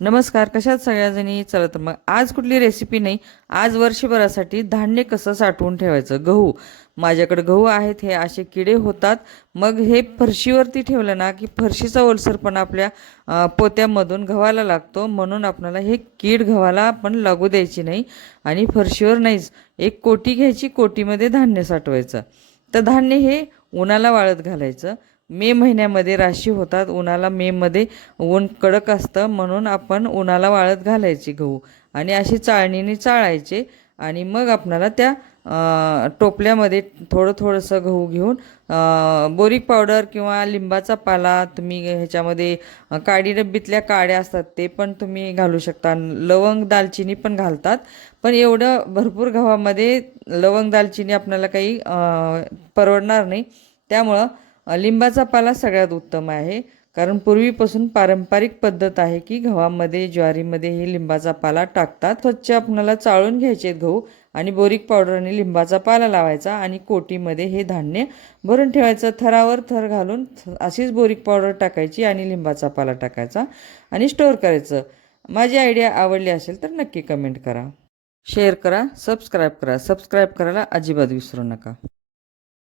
नमस्कार, कशात सगळ्याजणी. चला तर मग आज कुठली रेसिपी नाही, आज वर्षभरासाठी धान्य कसं साठवून ठेवायचं. गहू, माझ्याकडे गहू आहेत. हे असे किडे होतात, मग हे फरशीवरती ठेवलं ना की फरशीचा ओलसरपणा आपल्या पोत्यामधून गव्हाला लागतो. म्हणून आपल्याला हे कीड गव्हाला आपण लागू द्यायची नाही आणि फरशीवर नाहीच. एक कोटी घ्यायची, कोटीमध्ये धान्य साठवायचं. तर धान्य हे उन्हाला वाळत घालायचं. मे महिन्यामध्ये राशी होतात, उन्हाला मेमध्ये ऊन कडक असतं, म्हणून आपण उन्हाला वाळत घालायची गहू आणि अशी चाळणीने चाळायचे. आणि मग आपणाला त्या टोपल्यामध्ये थोडंसं गहू घेऊन बोरिक पावडर किंवा लिंबाचा पाला, तुम्ही ह्याच्यामध्ये काडी डब्बीतल्या काड्या असतात ते पण तुम्ही घालू शकता. लवंग दालचिनी पण घालतात, पण एवढं भरपूर गव्हामध्ये लवंग दालचिनी आपल्याला काही परवडणार नाही. त्यामुळं लिंबाचा पाला सगळ्यात उत्तम आहे, कारण पूर्वीपासून पारंपरिक पद्धत आहे की गव्हामध्ये, ज्वारीमध्ये हे लिंबाचा पाला टाकतात. स्वच्छ आपल्याला चाळून घ्यायचे गहू आणि बोरिक पावडरने लिंबाचा पाला लावायचा आणि कोटीमध्ये हे धान्य भरून ठेवायचं. थरावर थर घालून अशीच बोरिक पावडर टाकायची आणि लिंबाचा पाला टाकायचा आणि स्टोअर करायचं. माझी आयडिया आवडली असेल तर नक्की कमेंट करा, शेअर करा, सबस्क्राईब करा. सबस्क्राईब करायला अजिबात विसरू नका.